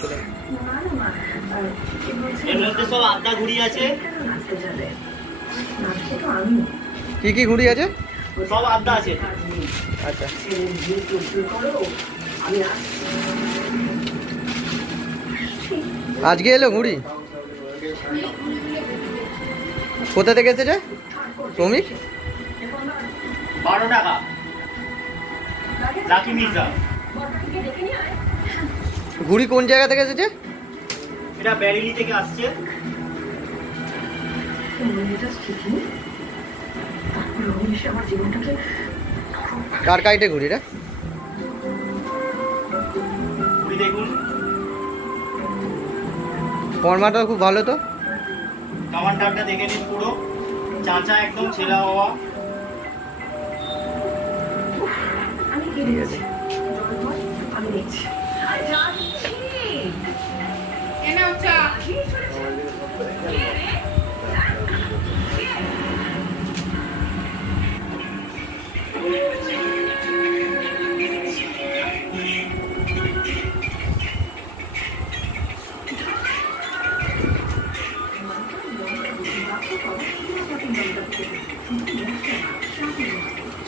চলে। এর মধ্যে সব আড্ডা ঘুড়ি আছে। কি কি ঘুড়ি আছে? সব আড্ডা আছে। আচ্ছা, আজকে এলো ঘুড়ি? কোথা থেকে এসেছে শ্রমিক? 12 টাকা লাকি মির্জা। ঘুড়ি কোন জায়গা থেকে এসেছে? এটা ব্যারেলি থেকে আসছে। কার কাইটে ঘুড়িটা? ঘুড়ি দেখুন, ফর্মাটা খুব ভালো তো। কামানটারটা দেখে নিন, পুরো চাঁচা একদম ছেলা হওয়া। ঠিক আছে,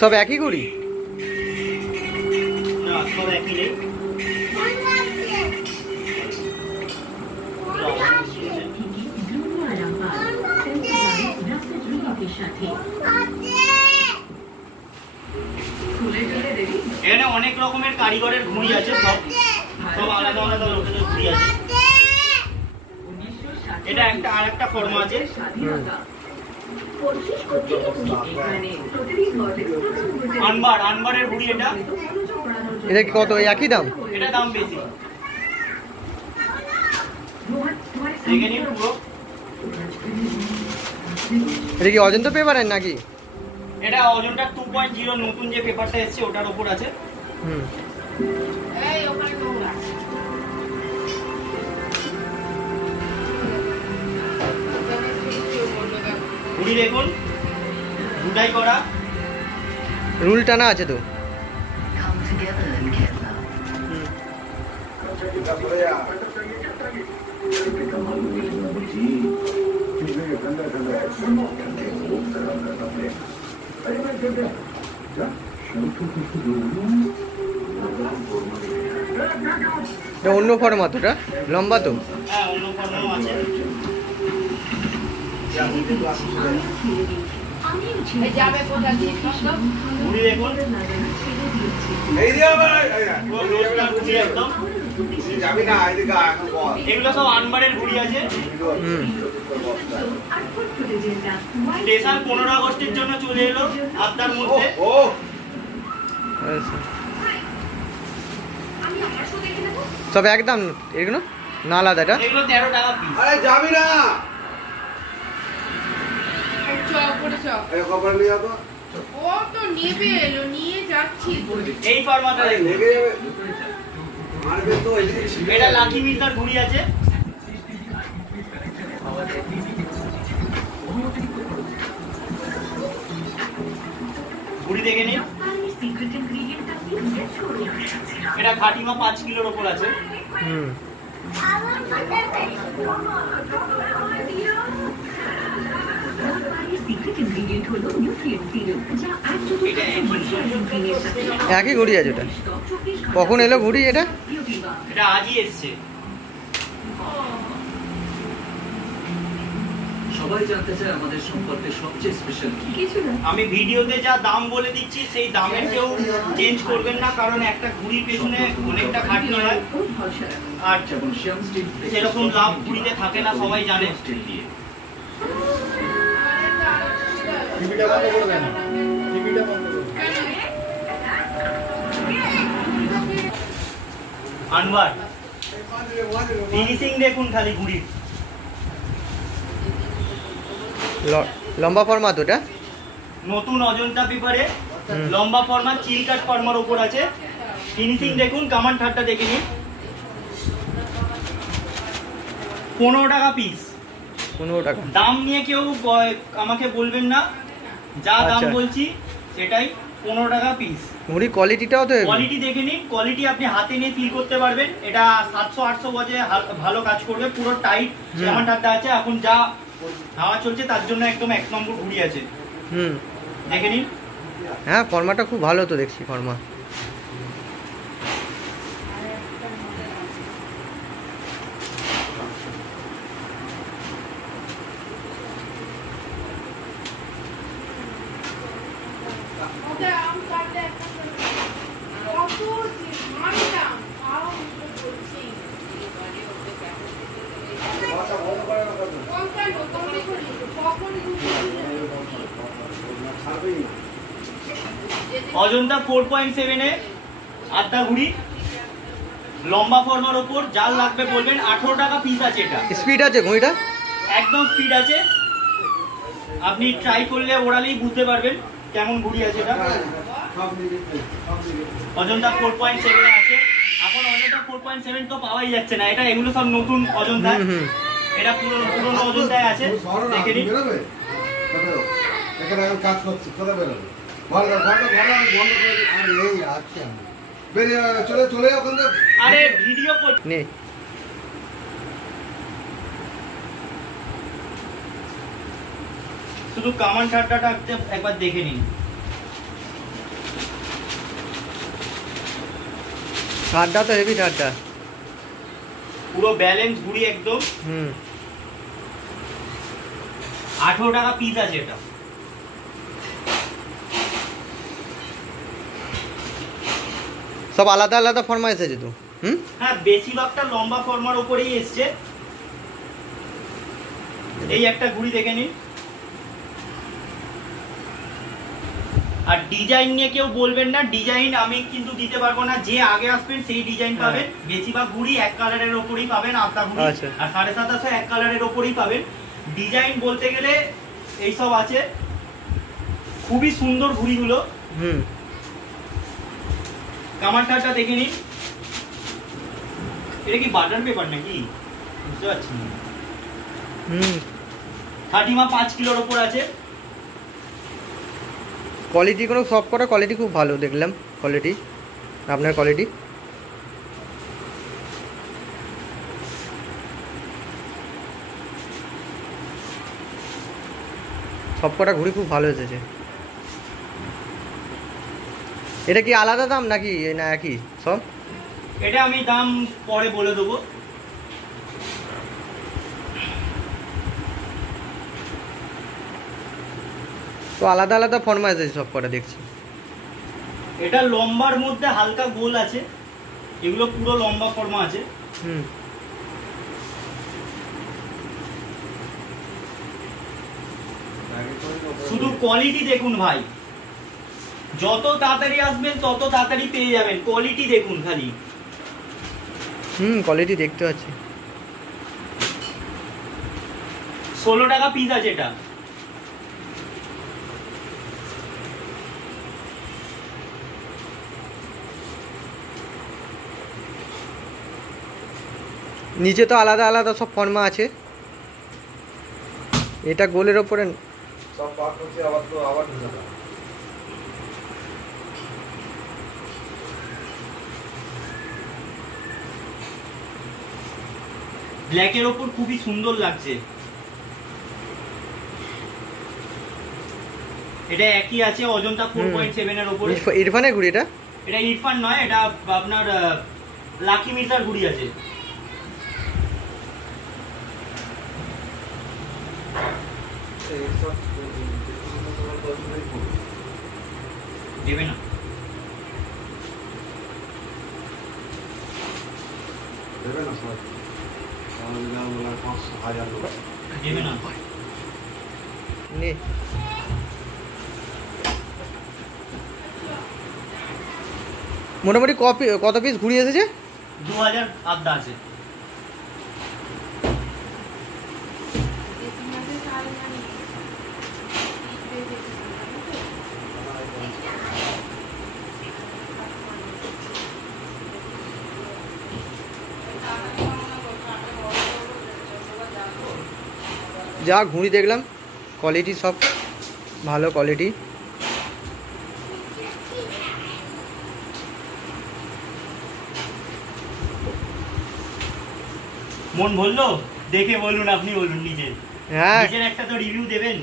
সব একই ঘুড়ি? না, সব একই নেই। এখানে অনেক রকমের কারিগরের ঘুড়ি আছে, সব আলাদা আলাদা লোকেদের ঘুড়ি আছে। এটা একটা আর একটা ফর্মা আছে। আনবারের ঘুড়ি এটা। এটা কি কত? একই দাম? এটা দাম বেশি। দেখে নিন পুরো। এটা কি অজন্তা পেপারের নাকি? এটা অজন্তা 2.0 নতুন যে পেপারটা এসেছে ওটার উপর আছে। ঘুড়ি দেখুন, দুটাই করা। রুল টানা আছে তো। অন্য ফর্মা তো, এটা লম্বা তো। হ্যাঁ, অন্য ফর্মাও আছে। ঘুড়ি দেখুন, এগুলো সব আনবারের ঘুড়ি আছে। স্পেশাল 15 আগস্টের জন্য চলে এলো আপনার মধ্যে। সব একদম এগুলো না আলাদা? এটা এগুলো 13 টাকা পিস। আরে যাবি না, খবর নিয়ে যাবো। ও তো নেবে এলো, নিয়ে যাচ্ছি। এই ফরম্যাটে লেগে যাবে, মারবে তো। এটা লাকি মির্জার ঘুড়ি আছে। ঘুড়ি দেখে নিন, এটা খাটিমা 5 কিলোর উপর আছে। একই ঘুড়ি আছে ওটা? কখন এলো ঘুড়ি এটা? এটা আজই এসছে। সবাই জানতে চায় আমাদের সম্পর্কে সবচেয়ে স্পেশাল কি। আমি ভিডিওতে যা দাম বলে দিচ্ছি সেই দামের কেউ চেঞ্জ করবেন না, কারণ একটা ঘুড়ির পেছনে অনেকটা খাটনি হয় আর সেরকম লাভ ঘুড়িতে থাকে না, সবাই জানে। আনবার ফিনিশিং দেখুন খালি ঘুড়ির। লম্বা ফর্মা তো এটা? নতুন অজন্তা পেপারে লম্বা ফর্মা, চিল কাট ফর্মার উপর আছে। ফিনিশিং দেখুন, কামান ঠাট্টা দেখে নিন। 15 টাকা পিস। 15 টাকা। দাম নিয়ে কেউ আমাকে বলবেন না, যা দাম বলছি সেটাই। 15 টাকা পিস। ঘুড়ি কোয়ালিটিটাও তো heavy। কোয়ালিটি দেখে নিন, কোয়ালিটি আপনি হাতে নিয়ে ফিল করতে পারবেন। এটা 700-800 গজে ভালো কাজ করবে, পুরো টাইট যেমন ঠান্ডা আছে। এখন যা হাওয়া চলছে তার জন্য একদম 1 নম্বর ঘুড়ি আছে। দেখে নিন। হ্যাঁ ফর্মাটা খুব ভালো তো দেখছি ফর্মা। ওটা আম কাটে একটা কত মারি দাম তাও বলছি কোনটা নতুন করি কখন অজন্তা 4.7 এ আড্ডা ঘুড়ি, লম্বা ফর্মার ওপর। জাল লাগবে বলবেন। 18 টাকা পিস আছে। এটা স্পিড আছে ঘুড়িটা, একদম স্পিড আছে। আপনি ট্রাই করলে ওড়ালেই বুঝতে পারবেন কেমন ঘুড়ি আছে। এটা অজন্তা 4.7 এ আছে। এখন অজন্তা 4.7 তো পাওয়াই যাচ্ছে না। এটা এগুলো সব নতুন অজন্তা। এটা পুরনো অজন্তায় আছে। দেখে নিন। এখানে আমি কাজ করছি, কোথায় বেরোবে? ঘরে বন্ধ করে আর এই আছে আমি বেরিয়ে চলে ওখান থেকে। আরে ভিডিও নে শুধু কামান ঠাড্ডাটা একবার দেখে নিন। ঠাড্ডা তো হেভি ঠাড্ডা, পুরো ব্যালেন্স ঘুড়ি একদম। 18 টাকা পিস আছে। এটা সব আলাদা আলাদা ফর্মা এসেছে তো। হ্যাঁ, বেশিরভাগটা লম্বা ফর্মার উপরেই এসছে। এই একটা ঘুড়ি দেখে নিন। আর ডিজাইন নিয়ে কেউ বলবেন না, ডিজাইন আমি কিন্তু দিতে পারবো না। যে আগে আসবেন সেই ডিজাইন পাবেন। বেশিরভাগ ঘুড়ি এক কালারের ওপরেই পাবেন, আটটা ঘুড়ি। আর 750 এক কালারের ওপরেই পাবেন। ডিজাইন বলতে গেলে এইসব আছে। খুবই সুন্দর ঘুড়িগুলো। কামারটা দেখে নিন। এটা কি বাটার পেপার নাকি বুঝতে পারছি না। 5 কিলোর ওপর আছে। কোয়ালিটি কোনো সব কটা কোয়ালিটি খুব ভালো দেখলাম। কোয়ালিটি আপনার কোয়ালিটি সব কটা ঘুড়ি খুব ভালো এসেছে। এটা কি আলাদা দাম নাকি না একই সব? এটা আমি দাম পরে বলে দেবো। তো আলাদা আলাদা ফর্মা এসেছে সব কটা দেখছি। এটা লম্বার মধ্যে হালকা গোল আছে। এগুলো পুরো লম্বা ফর্মা আছে। শুধু কোয়ালিটি দেখুন ভাই, যত তাড়াতাড়ি আসবেন তত তাড়াতাড়ি পেয়ে যাবেন। কোয়ালিটি দেখুন খালি। কোয়ালিটি দেখতে পাচ্ছি। 16 টাকা পিস আছে এটা। নিচে তো আলাদা আলাদা সব ফর্মা আছে। এটা গোলের ওপরে সব পাক করছে, আবার তো আবার ঢুকে যাবে। ব্ল্যাকের ওপর খুবই সুন্দর লাগছে। এটা একই আছে অজন্তা 4.7 এর উপরে। ইরফানের ঘুড়ি এটা? এটা ইরফান নয়, এটা আপনার লাকি মির্জার ঘুড়ি আছে। দেবে না দেবে না স্যার, আমাদের 5,000 লোক দেবে না। নে মোটামুটি কত পিস ঘুড়ি এসেছে? 2000 আড্ডা আছে। যা ঘুড়ি দেখলাম কোয়ালিটি সব ভালো কোয়ালিটি। মন বললো দেখে বলুন, আপনি বলুন নিজে, হ্যাঁ নিজের একটা তো রিভিউ দেবেন।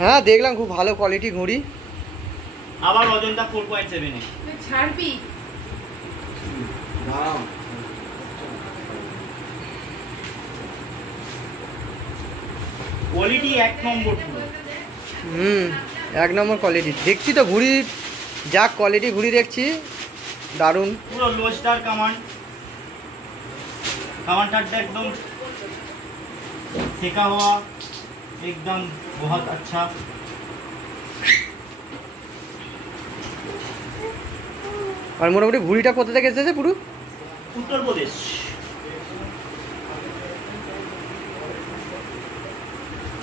হ্যাঁ দেখলাম খুব ভালো কোয়ালিটি ঘড়ি। আবার অজন্তা 4.7 এ তুই ছাড়বি দাম কোয়ালিটি এক নম্বর পুরো। এক নম্বর কোয়ালিটি দেখছি তো ঘুড়ি, যা কোয়ালিটি ঘুড়ি দেখছি দারুণ। পুরো লোস্টার কামানটা एकदम सेका हुआ, एकदम बहुत अच्छा। আর মোটামুটি ঘুড়িটা কোথা থেকে এসেছে পুরো? উত্তরপ্রদেশ।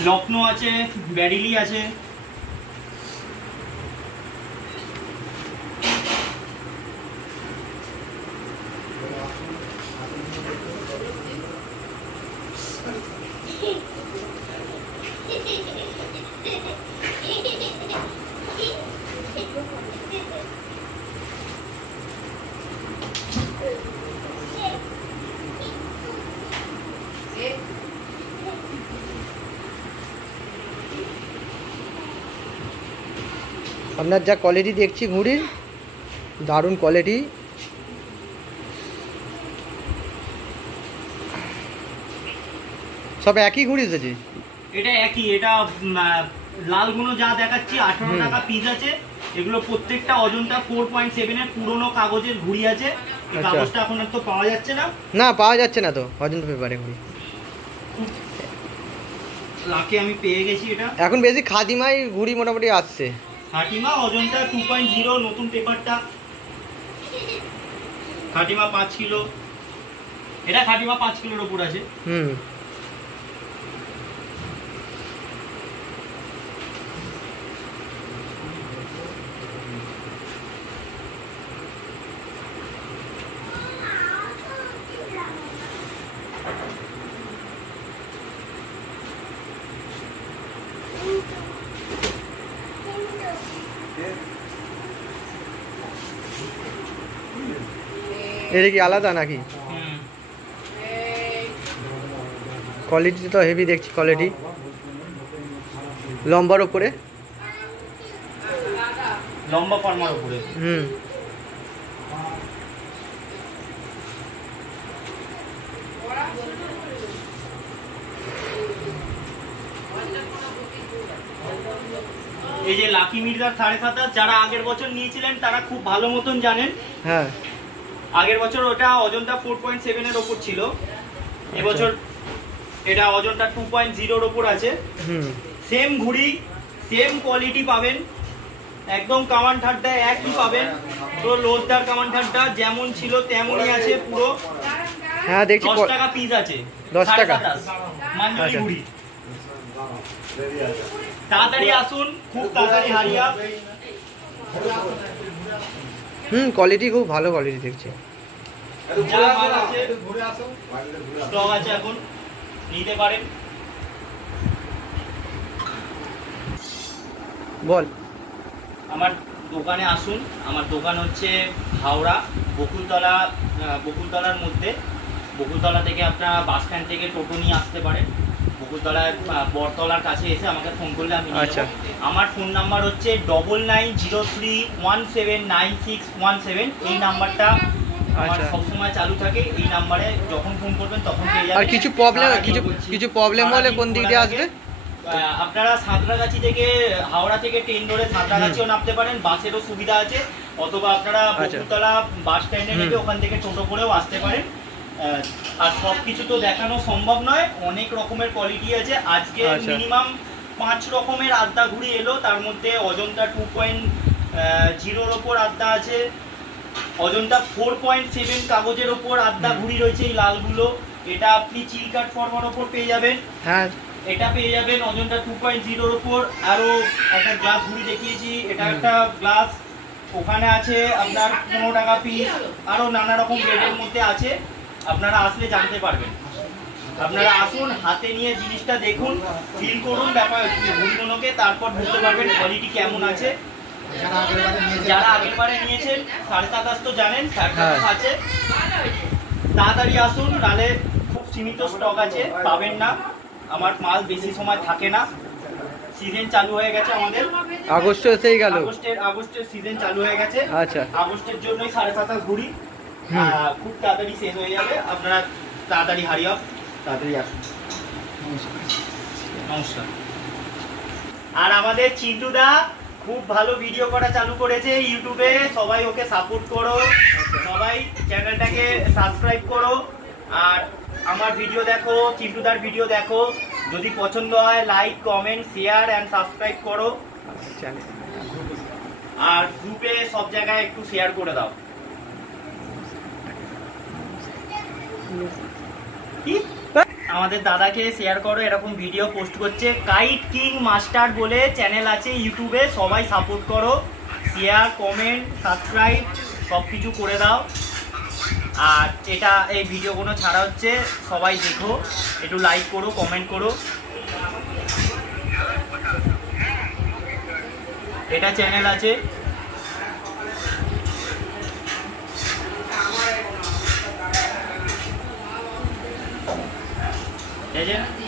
লখনৌ আছে, ব্যারিলি আছে। আপনার যা কোয়ালিটি দেখছি ঘুড়ির, দারুণ কোয়ালিটি। সব একই ঘুড়ি এসেছে? এটা একই, এটা লালগুলো যা দেখাচ্ছি 18 টাকা পিস আছে। এগুলো প্রত্যেকটা অজন্তা 4.7 এর পুরনো কাগজের ঘুড়ি আছে। এই আচ্ছা। কাগজটা এখন আর তো পাওয়া যাচ্ছে না। না পাওয়া যাচ্ছে না তো অজন্তা পেপারে ঘুড়ি। লাকে আমি পেয়ে গেছি এটা। এখন বেশি খাদিমাই ঘুড়ি মোটামুটি আসছে। খাটিমা অজন্তা 2.0 নতুন পেপারটা। খাটিমা 5 কিলো, এটা খাটিমা 5 কিলোর উপর আছে। এটা কি আলাদা নাকি? কোয়ালিটি তো হেভি দেখছি, কোয়ালিটি লম্বার উপরে, লম্বা ফর্মার উপরে। এই যে লাকি মির্জার 7.5, যারা আগের বছর নিয়েছিলেন তারা খুব ভালো মতন জানেন। হ্যাঁ আগের বছর ওটা অজন্তা 4.7 এর ওপর ছিল, এবছর এটা অজন্তা 2.0 এর ওপর আছে। সেম ঘুড়ি, সেম কোয়ালিটি পাবেন, একদম কামান ঠাড্ডা একই পাবেন। তো লোজদার কামান ঠাড্ডা যেমন ছিল তেমনই আছে পুরো। হ্যাঁ দেখছি 10 টাকা পিস আছে, 10 টাকা মাঞ্জুরি আচ্ছা। ঘুড়ি। তাড়াতাড়ি আসুন, খুব তাড়াতাড়ি হারিয়া। কোয়ালিটি খুব ভালো কোয়ালিটি দেখছি। যা মাল আছে স্টক আছে, এখন নিতে পারেন। বল। আমার দোকানে আসুন। আমার দোকান হচ্ছে হাওড়া বকুলতলার মধ্যে। বকুলতলা থেকে আপনারা বাস স্ট্যান্ড থেকে টোটো নিয়ে আসতে পারেন। বকুলতলার বটতলার কাছে এসে আমাকে ফোন করলে আমি নিয়ে আচ্ছা। যাবো। আমার ফোন নাম্বার হচ্ছে 9903179617। এই নাম্বারটা আমার আচ্ছা। সবসময় চালু থাকে। এই নাম্বারে যখন ফোন করবেন তখন পেয়ে যাবেন। আর কিছু প্রবলেম হলে কোন দিক দিয়ে আসবে? আপনারা সাঁতরাগাছি থেকে, হাওড়া থেকে ট্রেন ধরে সাঁতরাগাছিও নামতে পারেন, বাসেরও সুবিধা আছে। অথবা আপনারা বকুলতলা বাস স্ট্যান্ডে নেমে ওখান থেকে টোটো করেও আসতে পারেন। আর সব কিছু তো দেখানো সম্ভব নয়, অনেক রকমের কোয়ালিটি আছে। আজকে মিনিমাম 5 রকমের আদ্যা ঘুড়ি এলো, তার মধ্যে অজন্তা 2.0 এর ওপর আদ্যা আছে, অজন্তা 4.7 কাগজের ওপর আদ্যা ঘুড়ি রয়েছে এই লালগুলো। এটা আপনি চিল কাট ফর্মার ওপর পেয়ে যাবেন। হ্যাঁ এটা পেয়ে যাবেন অজন্তা 2.0 এর ওপর। আরো একটা গ্লাস ঘুড়ি দেখিয়েছি, এটা একটা গ্লাস, ওখানে আছে আপনার 15 টাকা পিস। আরো নানা রকম রেটের মধ্যে আছে, আপনারা আসলে জানতে পারবেন। আপনারা আসুন, হাতে নিয়ে জিনিসটা দেখুন, ফিল করুন ব্যাপার ঘুড়িগুলোকে, তারপর বুঝতে পারবেন কোয়ালিটি কেমন আছে। যারা আগেরবারে নিয়েছেন 7.5 তো জানেন, 7.5 আছে। তাড়াতাড়ি আসুন, নাহলে খুব সীমিত স্টক আছে, পাবেন না। আমার মাল বেশি সময় থাকে না। সিজন চালু হয়ে গেছে আমাদের, আগস্ট এসেই গেল। আগস্টের সিজন চালু হয়ে গেছে। আচ্ছা, আগস্টের জন্যই 27.5 ঘুড়ি খুব তাড়াতাড়ি শেষ হয়ে যাবে। আপনারা তাড়াতাড়ি হারিয়ে তাড়াতাড়ি আসুন। নমস্কার। আর আমাদের চিন্টুদা খুব ভালো ভিডিও করা চালু করেছে ইউটিউবে, সবাই ওকে সাপোর্ট করো, সবাই চ্যানেলটাকে সাবস্ক্রাইব করো। আর আমার ভিডিও দেখো, চিন্টুদার ভিডিও দেখো, যদি পছন্দ হয় like, comment, share and subscribe করো। আর গ্রুপে সব জায়গায় একটু শেয়ার করে দাও। কি আমাদের দাদাকে শেয়ার করো, এরকম ভিডিও পোস্ট করছে। কাইট কিং মাস্টার বলে চ্যানেল আছে ইউটিউবে, সবাই সাপোর্ট করো, শেয়ার, কমেন্ট, সাবস্ক্রাইব সব কিছু করে দাও। আর এটা এই ভিডিওগুলো ছাড়া হচ্ছে, সবাই দেখো, একটু লাইক করো, কমেন্ট করো। এটা চ্যানেল আছে। ঠিক আছে।